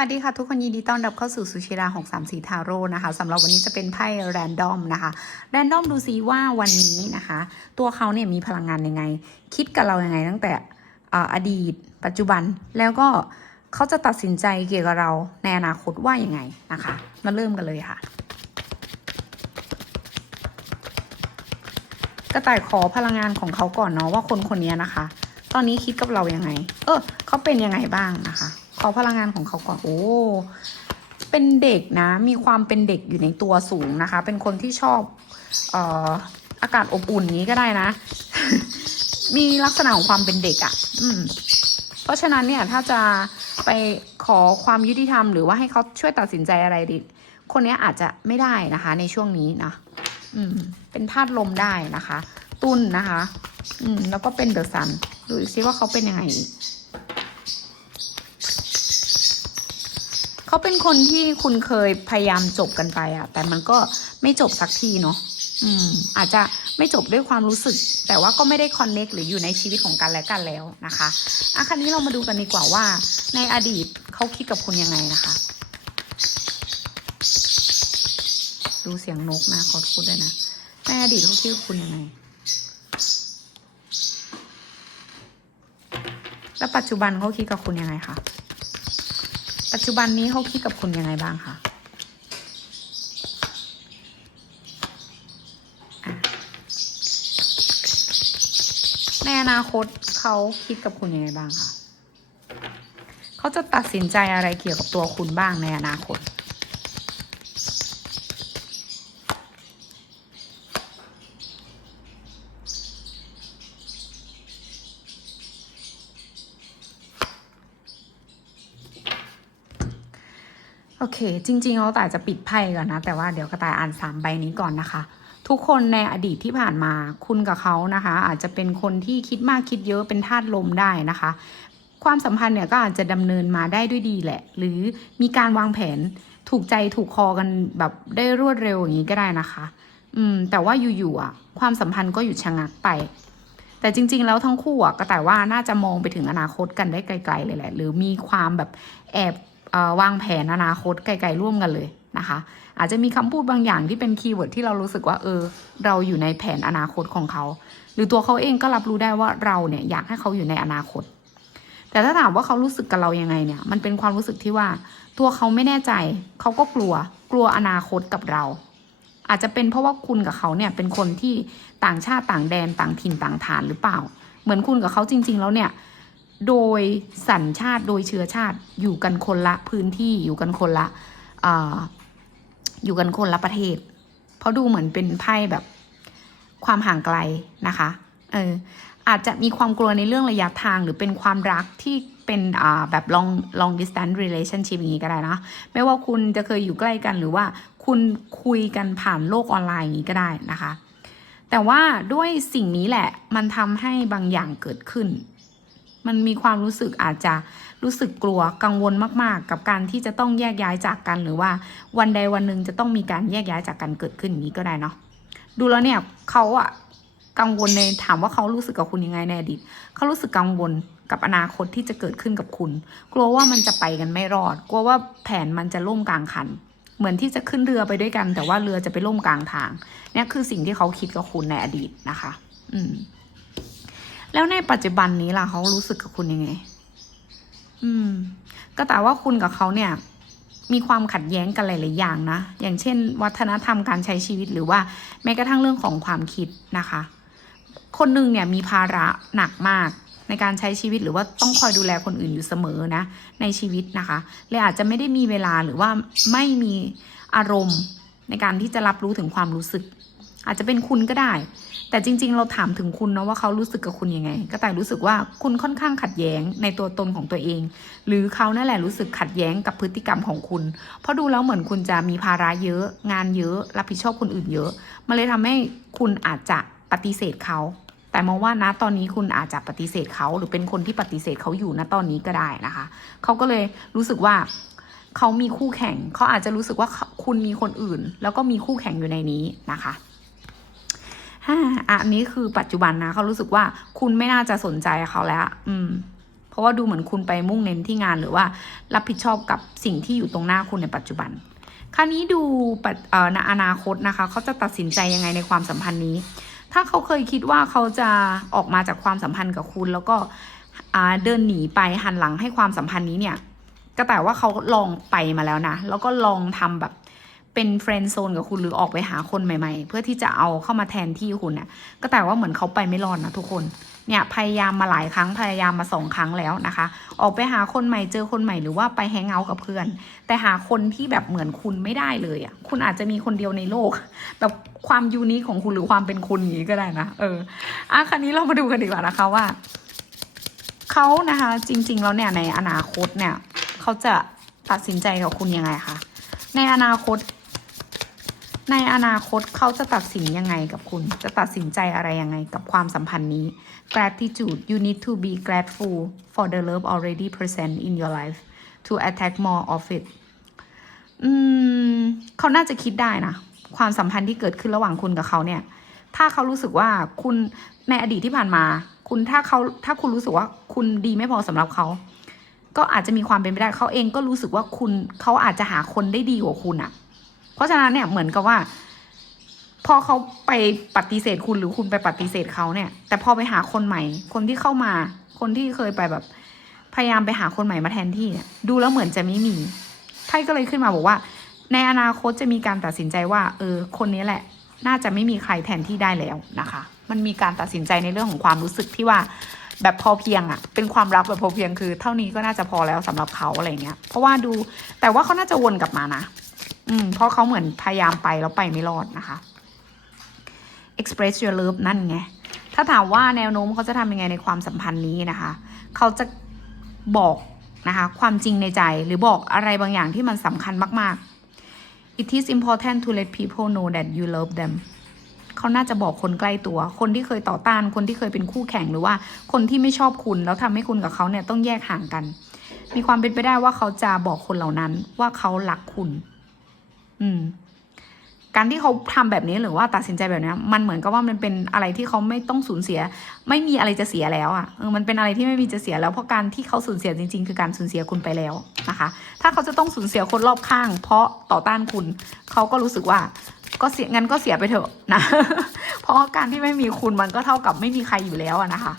วัสดีค่ะทุกคนยินดีต้อนรับเข้าสู่สุชิรา634ทาโร่นะคะสำหรับวันนี้จะเป็นไพ่แรนดอมนะคะ แรนดอมดูซิว่าวันนี้นะคะ ตัวเขาเนี่ยมีพลังงานยังไง คิดกับเรายังไงตั้งแต่ออดีต ปัจจุบันแล้วก็เขาจะตัดสินใจเกี่ยวกับเราในอนาคตว่ายังไงนะคะ มาเริ่มกันเลยค่ะ กระต่ายขอพลังงานของเขาก่อนเนาะว่าคนคนนี้นะคะ ตอนนี้คิดกับเรายังไง เออเขาเป็นยังไงบ้างนะคะ ขอพลังงานของเขาก่อน โอ้ เป็นเด็กนะ มีความเป็นเด็กอยู่ในตัวสูงนะคะ เป็นคนที่ชอบเอ่ออากาศอบอุ่นนี้ก็ได้นะ มีลักษณะของความเป็นเด็กอะ่ะ อืม เพราะฉะนั้นเนี่ยถ้าจะไปขอความยุติธรรม หรือว่าให้เขาช่วยตัดสินใจอะไรดิ คนนี้อาจจะไม่ได้นะคะ ในช่วงนี้นะ อืม เป็นธาตุลมได้นะคะ ตุนนะคะ อืม แล้วก็เป็นเดอะซัน ดูซิว่าเขาเป็นยังไงอีก เขาเป็นคนที่คุณเคยพยายามจบกันไปอะแต่มันก็ไม่จบสักทีเนาะอืม อาจจะไม่จบด้วยความรู้สึก แต่ว่าก็ไม่ได้คอนเน็กหรืออยู่ในชีวิตของกันและกันแล้วนะคะอะคราวนี้เรามาดูกันดีกว่าว่า ในอดีตเขาคิดกับคุณยังไงนะคะ ดูเสียงนกนะขอพูดด้วยนะในอดีตเขาคิดกับคุณยังไง แล้วปัจจุบันเขาคิดกับคุณยังไงคะ ปัจจุบันนี้เขาคิดกับคุณยังไงบ้างคะอะในอนาคตเขาคิดกับคุณยังไงบ้างคะเขาจะตัดสินใจอะไรเกี่ยวกับตัวคุณบ้างในอนาคต จริงๆ เราแต่จะปิดไพ่ก่อนนะ แต่ว่าเดี๋ยวกระต่ายอ่านสามใบนี้ก่อนนะคะ ทุกคนในอดีตที่ผ่านมาคุณกับเขานะคะ อาจจะเป็นคนที่คิดมากคิดเยอะเป็นธาตุลมได้นะคะ ความสัมพันธ์เนี่ยก็อาจจะดำเนินมาได้ด้วยดีแหละ หรือมีการวางแผนถูกใจถูกคอกันแบบได้รวดเร็วอย่างนี้ก็ได้นะคะ อืม แต่ว่าอยู่ๆอะ ความสัมพันธ์ก็หยุดชะงักไปแต่จริง ๆ แล้วทั้งคู่อะก็แต่ว่าน่าจะมองไปถึงอนาคตกันได้ไกล ๆ เลยแหละ หรือมีความแบบแอบ วางแผนอนาคตไกลๆร่วมกันเลยนะคะ อาจจะมีคำพูดบางอย่างที่เป็นคีย์เวิร์ดที่เรารู้สึกว่าเออ เราอยู่ในแผนอนาคตของเขา หรือตัวเขาเองก็รับรู้ได้ว่าเราเนี่ยอยากให้เขาอยู่ในอนาคต แต่ถ้าถามว่าเขารู้สึกกับเรายังไงเนี่ย มันเป็นความรู้สึกที่ว่า ตัวเขาไม่แน่ใจ เขาก็กลัว กลัวอนาคตกับเรา อาจจะเป็นเพราะว่าคุณกับเขาเนี่ยเป็นคนที่ต่างชาติต่างแดนต่างถิ่นต่างฐานหรือเปล่า เหมือนคุณกับเขาจริง ๆ แล้วเนี่ย โดยสัญชาติโดยเชื้อชาติอยู่กันคนละพื้นที่อยู่กันคนละออยู่กันคนละประเทศ เพราะดูเหมือนเป็นไพ่แบบความห่างไกลนะคะเอออาจจะมีความกลัวในเรื่องระยะทางหรือเป็นความรักที่เป็นอ่าแบบ long long distance relationship อย่างนี้ก็ได้นะ ไม่ว่าคุณจะเคยอยู่ใกล้กันหรือว่าคุณคุยกันผ่านโลกออนไลน์อย่างนี้ก็ได้นะคะ แต่ว่าด้วยสิ่งนี้แหละมันทำให้บางอย่างเกิดขึ้น มันมีความรู้สึกอาจจะรู้สึกกลัวกังวลมากๆ กับการที่จะต้องแยกย้ายจากกัน หรือว่าวันใดวันหนึ่งจะต้องมีการแยกย้ายจากกันเกิดขึ้นอย่างนี้ก็ได้เนาะดูแล้วเนี่ยเขาอะกังวลในถามว่าเขารู้สึกกับคุณยังไงในอดีตเขารู้สึกกังวลกับอนาคตที่จะเกิดขึ้นกับคุณ กลัวว่ามันจะไปกันไม่รอด กลัวว่าแผนมันจะล่มกลางคัน เหมือนที่จะขึ้นเรือไปด้วยกัน แต่ว่าเรือจะไปล่มกลางทาง เนี่ยคือสิ่งที่เขาคิดกับคุณในอดีตนะคะ อืม แล้วในปัจจุบันนี้ล่ะเขารู้สึกกับคุณยังไง อืม ก็แต่ว่าคุณกับเขาเนี่ย มีความขัดแย้งกันหลายๆอย่างนะ อย่างเช่น วัฒนธรรมการใช้ชีวิตหรือว่าแม้กระทั่งเรื่องของความคิดนะคะ คนหนึ่งเนี่ยมีภาระหนักมากในการใช้ชีวิตหรือว่าต้องคอยดูแลคนอื่นอยู่เสมอนะ ในชีวิตนะคะเลยอาจจะไม่ได้มีเวลาหรือว่าไม่มีอารมณ์ในการที่จะรับรู้ถึงความรู้สึก อาจจะเป็นคุณก็ได้ แต่จริง ๆ เราถามถึงคุณนะว่าเขารู้สึกกับคุณยังไง ก็แต่รู้สึกว่าคุณค่อนข้างขัดแย้งในตัวตนของตัวเอง หรือเขานั่นแหละรู้สึกขัดแย้งกับพฤติกรรมของคุณ เพราะดูแล้วเหมือนคุณจะมีภาระเยอะ งานเยอะ รับผิดชอบคนอื่นเยอะ มันเลยทำให้คุณอาจจะปฏิเสธเขา แต่มองว่านะตอนนี้คุณอาจจะปฏิเสธเขาหรือเป็นคนที่ปฏิเสธเขาอยู่นะตอนนี้ก็ได้นะคะ เขาก็เลยรู้สึกว่าเขามีคู่แข่ง เขาอาจจะรู้สึกว่าคุณมีคนอื่น แล้วก็มีคู่แข่งอยู่ในนี้นะคะ ฮ่าอันนี้คือปัจจุบันนะเขารู้สึกว่าคุณไม่น่าจะสนใจเขาแล้ว อืม เพราะว่าดูเหมือนคุณไปมุ่งเน้นที่งานหรือว่า รับผิดชอบกับสิ่งที่อยู่ตรงหน้าคุณในปัจจุบัน คราวนี้ดูปัจเอ่อในอนาคตนะคะเขาจะตัดสินใจยังไงในความสัมพันธ์นี้ ถ้าเขาเคยคิดว่าเขาจะออกมาจากความสัมพันธ์กับคุณแล้วก็เดินหนีไปหันหลังให้ความสัมพันธ์นี้เนี่ย ก็แต่ว่าเขาลองไปมาแล้วนะ แล้วก็ลองทำแบบ เป็นเฟรนด์โซนกับคุณหรือออกไปหาคนใหม่ๆ เพื่อที่จะเอาเข้ามาแทนที่คุณเนี่ยก็แต่ว่าเหมือนเขาไปไม่รอดนะทุกคนเนี่ยพยายามมาหลายครั้งพยายามมาสองครั้งแล้วนะคะ ออกไปหาคนใหม่เจอคนใหม่หรือว่าไปแฮงเอาท์กับเพื่อน แต่หาคนที่แบบเหมือนคุณไม่ได้เลยอะคุณอาจจะมีคนเดียวในโลกแบบความยูนิคของคุณหรือความเป็นคุณอย่างนี้ก็ได้นะเอออะคราวนี้เรามาดูกันดีกว่านะคะว่าเขานะคะจริง ๆ แล้วเนี่ยในอนาคตเนี่ยเขาจะตัดสินใจกับคุณยังไงคะในอนาคต ในอนาคตเขาจะตัดสินยังไงกับคุณ จะตัดสินใจอะไรยังไงกับความสัมพันธ์นี้ gratitude you need to be grateful for the love already present in your life to attack more of it อืมเขาน่าจะคิดได้นะ ความสัมพันธ์ที่เกิดขึ้นระหว่างคุณกับเขาเนี่ย ถ้าเขารู้สึกว่าคุณในอดีตที่ผ่านมา คุณถ้าเขาถ้าคุณรู้สึกว่าคุณดีไม่พอสำหรับเขา ก็อาจจะมีความเป็นไปได้เขาเองก็รู้สึกว่าคุณเขาอาจจะหาคนได้ดีกว่าคุณอะ เพราะฉะนั้นเนี่ยเหมือนกับว่า พอเขาไปปฏิเสธคุณหรือคุณไปปฏิเสธเขาเนี่ย แต่พอไปหาคนใหม่ คนที่เข้ามา คนที่เคยไปแบบ พยายามไปหาคนใหม่มาแทนที่เนี่ยดูแล้วเหมือนจะไม่มีไพ่ก็เลยขึ้นมาบอกว่า ในอนาคตจะมีการตัดสินใจว่า เออ คนนี้แหละ น่าจะไม่มีใครแทนที่ได้แล้วนะคะ มันมีการตัดสินใจในเรื่องของความรู้สึกที่ว่าแบบพอเพียงอะเป็นความรักแบบพอเพียงคือ เท่านี้ก็น่าจะพอแล้วสำหรับเขาอะไรเงี้ย เพราะว่าดู แต่ว่าเขาน่าจะวนกลับมานะ อืมเพราะเขาเหมือนพยายามไปแล้วไปไม่รอดนะคะ express your love นั่นไง ถ้าถามว่าแนวโน้มเขาจะทำยังไงในความสัมพันธ์นี้นะคะ เขาจะบอกนะคะ ความจริงในใจหรือบอกอะไรบางอย่างที่มันสำคัญมากๆ it is important to let people know that you love them เขาน่าจะบอกคนใกล้ตัว คนที่เคยต่อต้าน คนที่เคยเป็นคู่แข่งหรือว่าคนที่ไม่ชอบคุณ แล้วทำให้คุณกับเขาเนี่ยต้องแยกห่างกัน มีความเป็นไปได้ว่าเขาจะบอกคนเหล่านั้นว่าเขารักคุณ อืม การที่เขาทำแบบนี้หรือว่าตัดสินใจแบบนี้มันเหมือนกับว่ามันเป็นอะไรที่เขาไม่ต้องสูญเสีย ไม่มีอะไรจะเสียแล้วอะ่ะเออมันเป็นอะไรที่ไม่มีจะเสียแล้วเพราะการที่เขาสูญเสียจริง ๆ คือการสูญเสียคุณไปแล้วนะคะ ถ้าเขาจะต้องสูญเสียคนรอบข้าง เพราะต่อต้านคุณเขาก็รู้สึกว่าก็เสียงั้นก็เสียไปเถอะนะ เพราะการที่ไม่มีคุณมันก็เท่ากับไม่มีใครอยู่แล้วอะนะคะ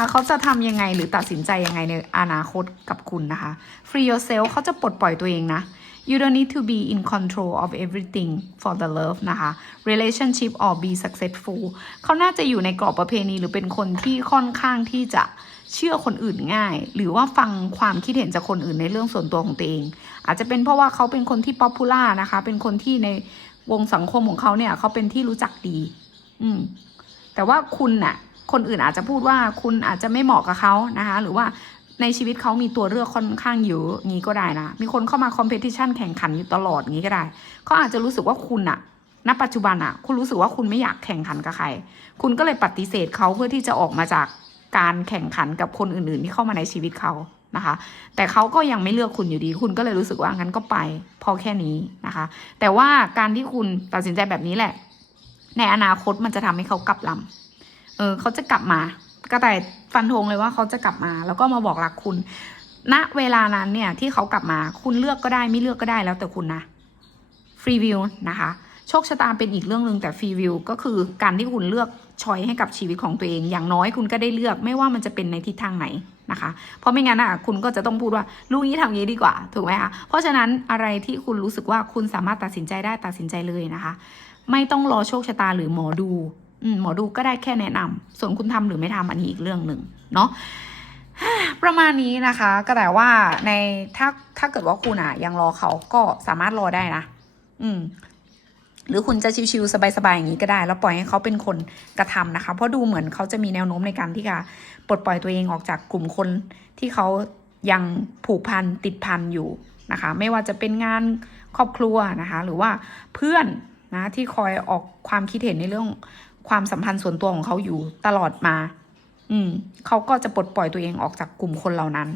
ะเขาจะทำยังไงหรือตัดสินใจยังไงในอนาคตกับคุณนะคะ free yourself เขาจะปลดปล่อยตัวเองนะ you don't need to be in control of everything for the love นะคะ relationship or be successful เขาน่าจะอยู่ในกรอบประเพณีหรือเป็นคนที่ค่อนข้างที่จะเชื่อคนอื่นง่าย หรือว่าฟังความคิดเห็นจากคนอื่นในเรื่องส่วนตัวของตัวเอง อาจจะเป็นเพราะว่าเขาเป็นคนที่ป๊อปปูล่านะคะ เป็นคนที่ในวงสังคมของเขาเนี่ยเขาเป็นที่รู้จักดี อืม แต่ว่าคุณน่ะ คนอื่นอาจจะพูดว่าคุณอาจจะไม่เหมาะกับเขานะคะ หรือว่า ในชีวิตเขามีตัวเลือกค่อนข้างเยอะงี้ก็ได้นะ มีคนเข้ามาคอมเพติชันแข่งขันอยู่ตลอดงี้ก็ได้เขาอาจจะรู้สึกว่าคุณอะณปัจจุบันอะคุณรู้สึกว่าคุณไม่อยากแข่งขันกับใคร คุณก็เลยปฏิเสธเขาเพื่อที่จะออกมาจากการแข่งขันกับคนอื่นๆ ที่เข้ามาในชีวิตเขานะคะ แต่เขาก็ยังไม่เลือกคุณอยู่ดี คุณก็เลยรู้สึกว่างั้นก็ไป พอแค่นี้นะคะ แต่ว่าการที่คุณตัดสินใจแบบนี้แหละ ในอนาคตมันจะทำให้เขากลับลำเออเขาจะกลับมา ก็แต่ฟันธงเลยว่าเขาจะกลับมา แล้วก็มาบอกรักคุณณเวลานั้นเนี่ยที่เขากลับมาคุณเลือกก็ได้ไม่เลือกก็ได้แล้วแต่คุณนะฟรีวิวนะคะโชคชะตาเป็นอีกเรื่องหนึ่งแต่ฟรีวิวก็คือการที่คุณเลือกชอยให้กับชีวิตของตัวเอง อย่างน้อยคุณก็ได้เลือกไม่ว่ามันจะเป็นในทิศทางไหนนะคะ เพราะไม่งั้นอะคุณก็จะต้องพูดว่าลูกนี้ทำงี้ดีกว่าถูกไหมคะเพราะฉะนั้นอะไรที่คุณรู้สึกว่าคุณสามารถตัดสินใจได้ตัดสินใจเลยนะคะ ไม่ต้องรอโชคชะตาหรือหมอดู หมอดูก็ได้แค่แนะนำส่วนคุณทำหรือไม่ทำอันนี้อีกเรื่องหนึ่งเนาะประมาณนี้นะคะ ก็แต่ว่าในถ้าถ้าเกิดว่าคุณอะยังรอเขาก็สามารถรอได้นะ อืม หรือคุณจะชิวๆสบายๆอย่างนี้ก็ได้ แล้วปล่อยให้เขาเป็นคนกระทำนะคะ เพราะดูเหมือนเขาจะมีแนวโน้มในการที่จะปลดปล่อยตัวเองออกจากกลุ่มคนที่เขายังผูกพันติดพันอยู่นะคะ ไม่ว่าจะเป็นงานครอบครัวนะคะ หรือว่าเพื่อนนะที่คอยออกความคิดเห็นในเรื่อง ความสัมพันธ์ส่วนตัวของเขาอยู่ตลอดมา อืมเขาก็จะปลดปล่อยตัวเองออกจากกลุ่มคนเหล่านั้น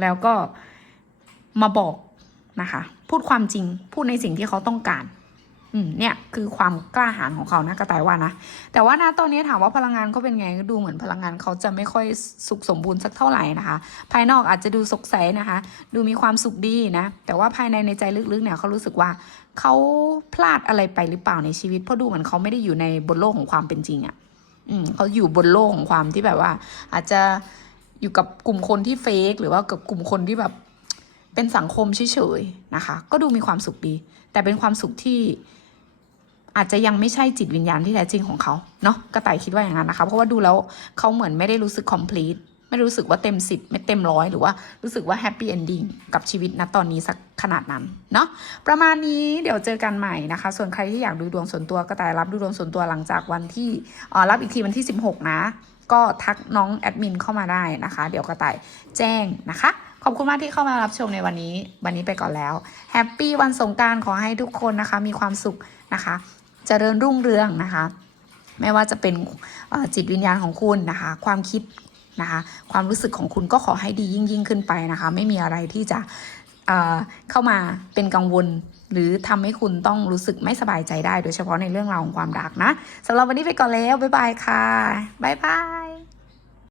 แล้วก็มาบอกนะคะ พูดความจริง พูดในสิ่งที่เขาต้องการ เนี่ยคือความกล้าหาญของเขานะกระต่ายว่านะ แต่ว่านะตอนนี้ถามว่าพลังงานเขาเป็นไงก็ดูเหมือนพลังงานเขาจะไม่ค่อยสุขสมบูรณ์สักเท่าไหร่นะคะ ภายนอกอาจจะดูสดใสนะคะ ดูมีความสุขดีนะ แต่ว่าภายในในใจลึกๆเนี่ยเขารู้สึกว่าเขาพลาดอะไรไปหรือเปล่าในชีวิตเพราะดูเหมือนเขาไม่ได้อยู่ในบนโลกของความเป็นจริงอะ่ะอืมเขาอยู่บนโลกของความที่แบบว่า อาจจะอยู่กับกลุ่มคนที่เฟกหรือว่ากับกลุ่มคนที่แบบเป็นสังคมเฉยๆนะคะ ก็ดูมีความสุขดี แต่เป็นความสุขที่ อาจจะยังไม่ใช่จิตวิญญาณที่แท้จริงของเขาเนาะกระต่ายคิดว่าอย่างนั้นนะคะ เพราะว่าดูแล้วเขาเหมือนไม่ได้รู้สึก complete ไม่รู้สึกว่าเต็มสิบไม่เต็มร้อยหรือว่ารู้สึกว่า happy ending กับชีวิตณตอนนี้สักขนาดนั้นเนาะประมาณนี้เดี๋ยวเจอกันใหม่นะคะ ส่วนใครที่อยากดูดวงส่วนตัวกระต่ายรับดูดวงส่วนตัวหลังจากวันที่เออรับอีกทีวันที่ 16 นะ ก็ทักน้องแอดมินเข้ามาได้นะคะ เดี๋ยวกระต่ายแจ้งนะคะ ขอบคุณมากที่เข้ามารับชมในวันนี้ วันนี้ไปก่อนแล้วแฮปปี้วันสงกรารขอให้ทุกคนนะคะ มีความสุขนะคะ เจริญรุ่งเรืองนะคะ ไม่ว่าจะเป็นจิตวิญญาณของคุณนะคะ ความคิดนะคะความรู้สึกของคุณก็ขอให้ดียิ่งยิ่งขึ้นไปนะคะ ไม่มีอะไรที่จะเเข้ามาเป็นกังวล หรือทำให้คุณต้องรู้สึกไม่สบายใจได้ โดยเฉพาะในเรื่องราวของความรักนะสำหรับวันนี้ไปก่อนแล้ว บ๊ายบายค่ะ บ๊ายบาย